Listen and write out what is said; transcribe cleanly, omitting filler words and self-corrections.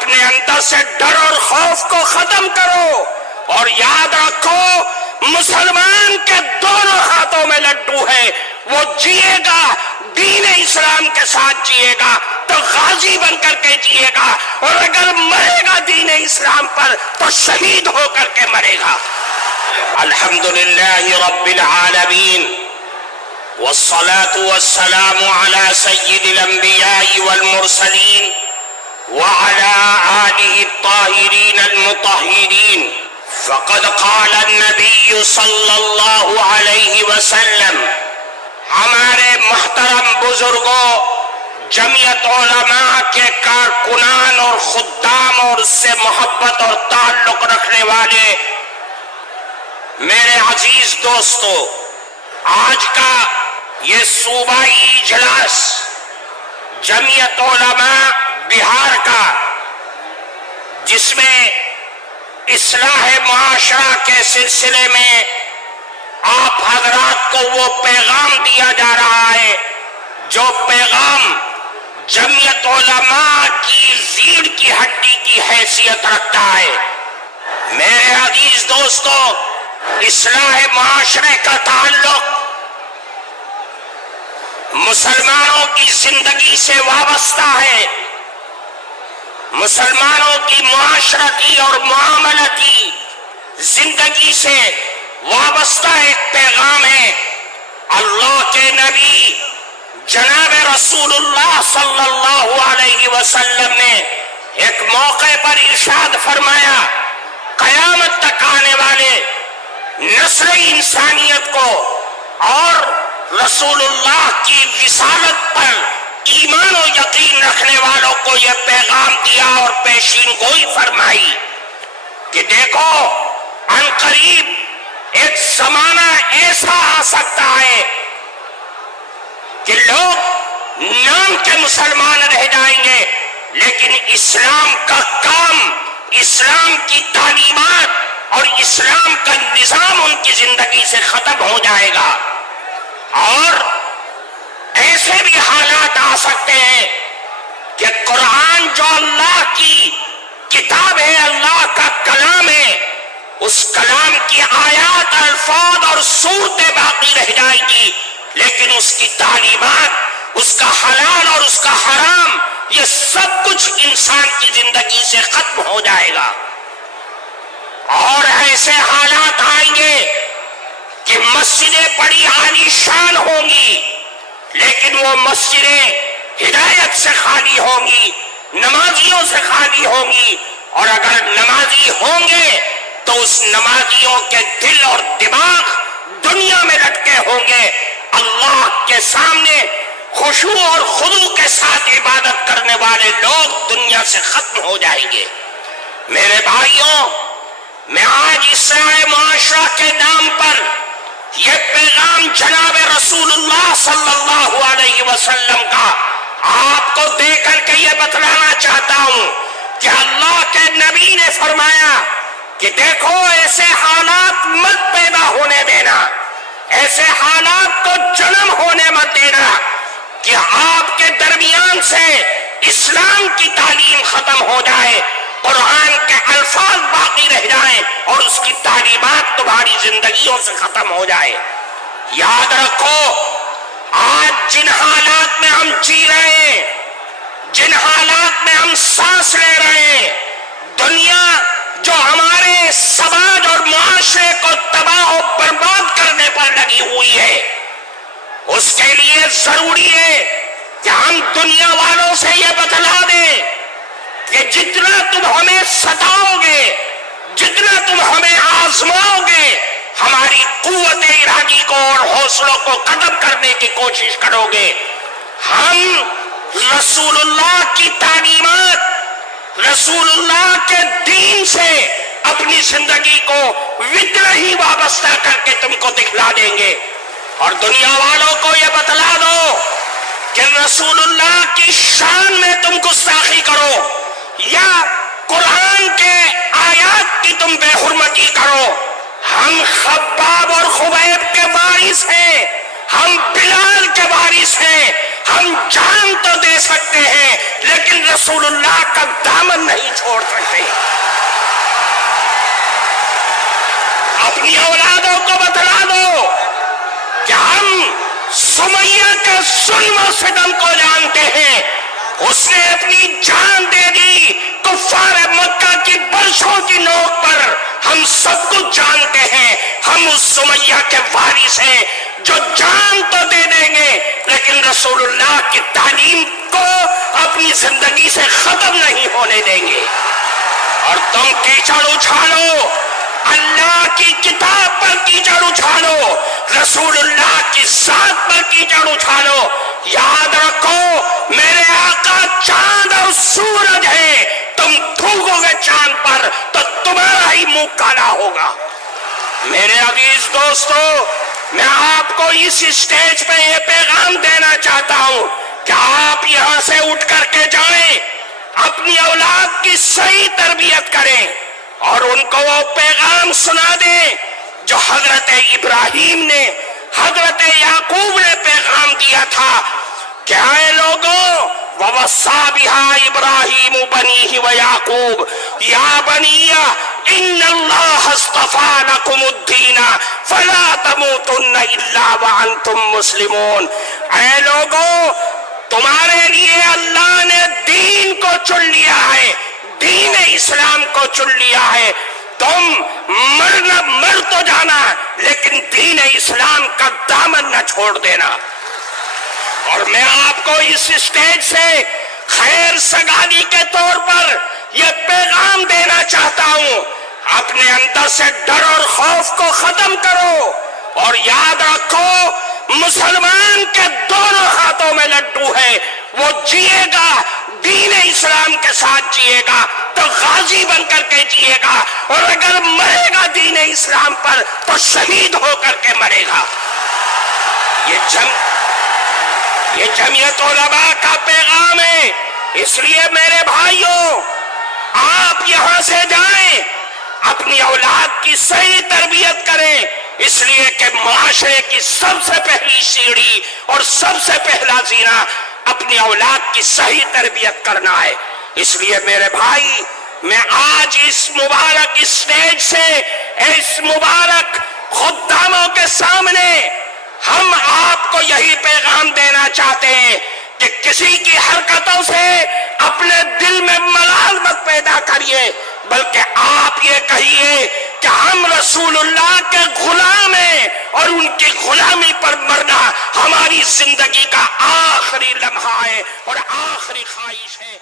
اپنے اندر سے ڈر اور خوف کو ختم کرو، اور یاد رکھو مسلمان کے دونوں ہاتھوں میں لڈو ہے، وہ جیے گا دین اسلام کے ساتھ جیے گا تو غازی بن کر کے جیے گا، اور اگر مرے گا دین اسلام پر تو شہید ہو کر کے مرے گا۔ الحمدللہ رب العالمین، والصلاة والسلام على سید الانبیاء والمرسلین وعلى آلہ الطاہرین المطہرین۔ فقد قال النبی صلی اللہ علیہ وسلم، ہمارے محترم بزرگوں، جمعیت علماء کے کارکنان اور خدام اور اس سے محبت اور تعلق رکھنے والے میرے عزیز دوستو، آج کا یہ صوبائی اجلاس جمعیت علماء بہار کا، جس میں اصلاح معاشرہ کے سلسلے میں آپ حضرات کو وہ پیغام دیا جا رہا ہے جو پیغام جمعیت علماء کی ریڑھ کی ہڈی کی حیثیت رکھتا ہے۔ میرے عزیز دوستو، اصلاح معاشرے کا تعلق مسلمانوں کی زندگی سے وابستہ ہے، مسلمانوں کی معاشرتی اور معاملتی زندگی سے وابستہ ایک پیغام ہے۔ اللہ کے نبی جناب رسول اللہ صلی اللہ علیہ وسلم نے ایک موقع پر ارشاد فرمایا، قیامت تک آنے والے نسل انسانیت کو اور رسول اللہ کی رسالت پر ایمان و یقین رکھنے والوں کو یہ پیغام دیا اور پیشین گوئی فرمائی کہ دیکھو عنقریب ایک زمانہ ایسا آ سکتا ہے کہ لوگ نام کے مسلمان رہ جائیں گے، لیکن اسلام کا کام، اسلام کی تعلیمات اور اسلام کا نظام ان کی زندگی سے ختم ہو جائے گا، اور ایسے بھی حالات آ سکتے ہیں کہ قرآن جو اللہ کی کتاب ہے، اللہ کا کلام ہے، اس کلام کی آیات، الفاظ اور صورتیں باقی رہ جائیں گی، لیکن اس کی تعلیمات، اس کا حلال اور اس کا حرام، یہ سب کچھ انسان کی زندگی سے ختم ہو جائے گا۔ اور ایسے حالات آئیں گے کہ مسجدیں بڑی عالی شان ہوں گی، لیکن وہ مسجدیں ہدایت سے خالی ہوں گی، نمازیوں سے خالی ہوں گی، اور اگر نمازی ہوں گے تو اس نمازیوں کے دل اور دماغ دنیا میں لٹکے ہوں گے، اللہ کے سامنے خشوع اور خضوع کے ساتھ عبادت کرنے والے لوگ دنیا سے ختم ہو جائیں گے۔ میرے بھائیوں، میں آج اصلاح معاشرہ کے نام پر یہ پیغام جناب رسول اللہ صلی اللہ علیہ وسلم کا آپ کو دے کر کے یہ بتلانا چاہتا ہوں کہ اللہ کے نبی نے فرمایا کہ دیکھو ایسے حالات مت پیدا ہونے دینا، ایسے حالات کو جنم ہونے مت دینا کہ آپ کے درمیان سے اسلام کی تعلیم ختم ہو جائے، قرآن کے الفاظ باقی رہ جائیں اور اس کی تعلیمات تمہاری زندگیوں سے ختم ہو جائے۔ یاد رکھو، آج جن حالات میں ہم جی رہے ہیں، جن حالات میں ہم سانس لے رہے ہیں، دنیا جو ہمارے سماج اور معاشرے کو تباہ و برباد کرنے پر لگی ہوئی ہے، اس کے لیے ضروری ہے کہ ہم دنیا والوں سے یہ بتلا دیں کہ جتنا تم ہمیں ستاؤ گے، جتنا تم ہمیں آزماؤ گے، ہماری قوت ارادی کو اور حوصلوں کو ختم کرنے کی کوشش کرو گے، ہم رسول اللہ کی تعلیمات، رسول اللہ کے دین سے اپنی زندگی کو وطر ہی وابستہ کر کے تم کو دکھلا دیں گے۔ اور دنیا والوں کو یہ بتلا دو کہ رسول اللہ کی شان میں تم گستاخی کرو یا قرآن کے آیات کی تم بے حرمتی کرو، ہم خباب اور خبیب کے وارث ہیں، ہم بلال کے وارث ہیں، ہم جان تو دے سکتے ہیں لیکن رسول اللہ کا دامن نہیں چھوڑ سکتے. اپنی اولادوں کو بتلا دو کہ ہم سمیہ کے ظلم و ستم کو جانتے ہیں. اس نے اپنی جان دے دی کفار مکہ کی برسوں کی نوک پر. ہم سب کچھ جانتے ہیں. ہم اس سمیہ کے وارث ہیں جو جان تو دے دیں گے لیکن رسول اللہ کی تعلیم کو اپنی زندگی سے ختم نہیں ہونے دیں گے. اور تم کیچڑ اچھالو, اللہ کی کتاب پر کیچڑ اچھالو, رسول اللہ کی ذات پر کیچڑ اچھالو. یاد رکھو میرے آقا چاند اور سورج ہے. تم تھوکو گے چاند پر تو تمہارا ہی منہ کالا ہوگا. میرے عزیز دوستو, میں آپ کو اس اسٹیج پہ یہ پیغام دینا چاہتا ہوں کہ آپ یہاں سے اٹھ کر کے جائیں, اپنی اولاد کی صحیح تربیت کریں اور ان کو وہ پیغام سنا دیں جو حضرت ابراہیم نے, حضرت یعقوب نے پیغام دیا تھا کہ اے لوگوں, وَوَصَّىٰ بِهَا إِبْرَاهِيمُ بَنِيهِ وَيَعْقُوبُ يَا بَنِيَّ إِنَّ اللَّهَ اصْطَفَىٰ لَكُمُ الدِّينَ فَلَا تَمُوتُنَّ إِلَّا وَأَنتُم مُّسْلِمُونَ. اے لوگوں, تمہارے لیے اللہ نے دین کو چن لیا ہے, دین اسلام کو چن لیا ہے. تم مر تو جانا لیکن دین اسلام کا دامن نہ چھوڑ دینا. اور میں آپ کو اس اسٹیج سے خیر سگالی کے طور پر یہ پیغام دینا چاہتا ہوں, اپنے اندر سے ڈر اور خوف کو ختم کرو اور یاد رکھو مسلمان کے دونوں ہاتھوں میں لڈو ہے. وہ جیے گا دین اسلام کے ساتھ جیے گا تو غازی بن کر کے جیے گا, اور اگر مرے گا دین اسلام پر تو شہید ہو کر کے مرے گا. یہ جمعیت علماء کا پیغام ہے. اس لیے میرے بھائیوں, آپ یہاں سے جائیں, اپنی اولاد کی صحیح تربیت کریں, اس لیے کہ معاشرے کی سب سے پہلی سیڑھی اور سب سے پہلا زینہ اپنی اولاد کی صحیح تربیت کرنا ہے. اس لیے میرے بھائی, میں آج اس مبارک اسٹیج سے اس مبارک خداموں کے سامنے ہم آپ کو یہی پیغام دینا چاہتے ہیں کہ کسی کی حرکتوں سے اپنے دل میں ملال مت پیدا کریے, بلکہ آپ یہ کہیے کہ ہم رسول اللہ کے غلام ہیں اور ان کی غلامی پر مرنا ہماری زندگی کا آخری لمحہ ہے اور آخری خواہش ہے.